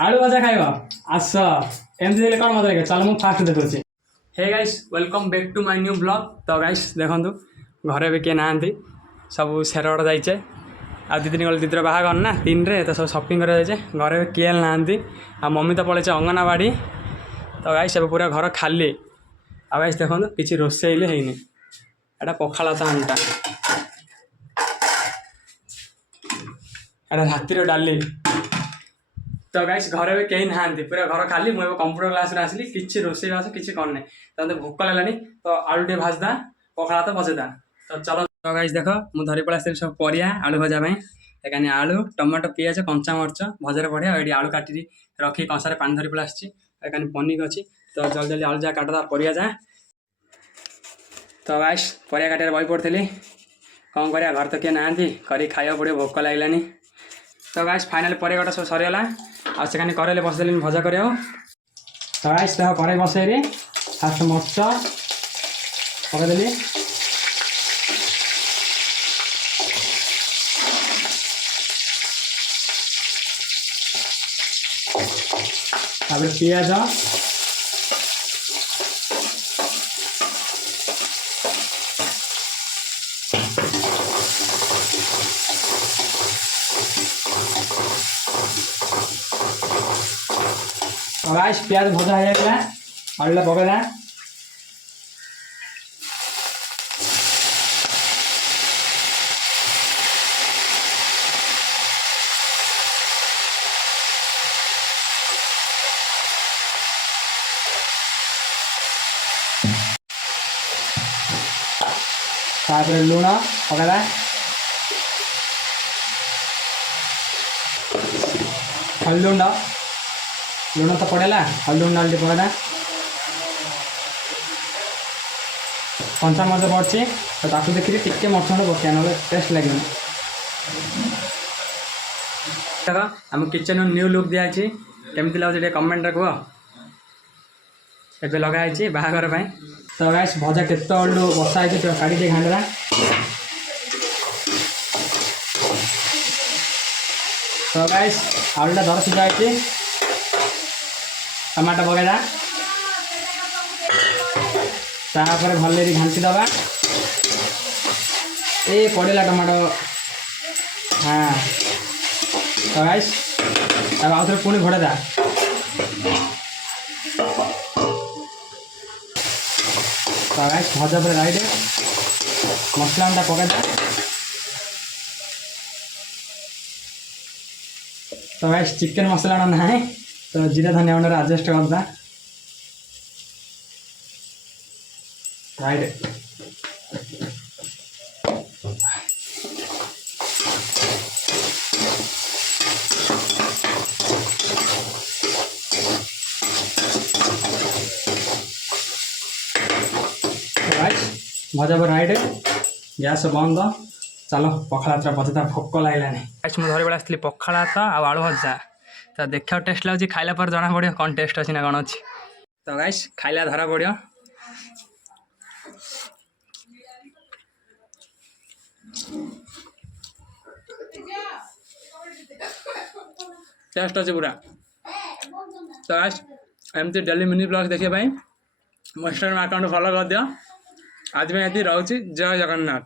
आलू भजा खाइब आस एमती देले कौन मजा लगे। चलो मुझे फास्ट देखुची। Hey guys welcome back to my new blog. तो गाइस देखु घरे भी किए ना सब सेरगड़ जाइचे आ दी दिन गले दीदी बाहागर ना 3 रे तो सब सपिंग कर घरे भी किए ना आ मम्मी तो पड़े अंगनवाड़ी। तो गाइस सब पूरा घर खाली आ गाइस देखो किसी रोषे है पखाला तो आमटा एटा रातिर डाली। तो गाइस घरे भी कहीं ना पूरा घर खाली मुझे कंप्यूटर क्लास आसली किसी रोषे बास किसी करने तो भोक लगानी तो आलू टे भाजदा पखाला तो बजेदा। तो चलो तो गाइस देख मुझे धरी पड़ा सब परिया आलू भजा एखाने आलू टमाटो पियाज कंचा मरच भजार बढ़िया ये आलू काटी रखी कंसार पानी धरी पड़ा आसने पनिक अच्छी। तो जल्दी जल्दी आलू जा काटदा परिया जा। तो गाइस परिया काटे बही पड़ी कौन कर घर तो किए ना कर खाया पड़े भोक लगलानी। तो गाइस फाइनाल परिया कटा सब सरीगला आने कड़े बसदेली भजा कर। तो गाइस देख कड़े बसई फास्ट मरच पकईदेली पियाज गाइस प्याज भजा हो जाए आलू पकड़ा लुण पकड़ा हल्दी गुंड लुण तो पड़ेगा हल्दी गुंड आलू पकड़ा कंचा मरच पड़ी तो ताकू देखिए टिके मरच पकाया ना टेस्ट लगे। आम किचन न्यू लुक दिखाई केमती लगे कमेंट कह ए लगाई बाहागर। तो गाइस भजा केत बसा है काढ़ी घाटा तो गाइस आलूटा दर सीझा टमाटो पकड़ा तापर भले घाटी दबा ए पड़ेगा टमाटो हाँ। तो गाइस आउ थे पुणी घोड़ेदा तो गाइस भजा पर राइट मसला अंडा पकड़ा। तो गाइस चिकेन मसला ना तो जीरा धनिया गुंड एडजस्ट करदा राइट। भजा पर राइट गैस बंद। चलो पखाला बजा भोक लगलानी। मुझे धरी पड़ा आसली पखाला तो आलू भजा तो देखा टेस्ट लगे खाइला पर जना पड़ो कौन टेस्ट अच्छी ना कौन अच्छी। तो गाइस खाइला धरा पड़ो टेस्ट अच्छे पूरा। तो गाइस एमती डेली मिनी ब्लॉग देखिए मो इंस्टाग्राम अकाउंट फॉलो कर दियो। आज मैं ये रोचे जय जगन्नाथ।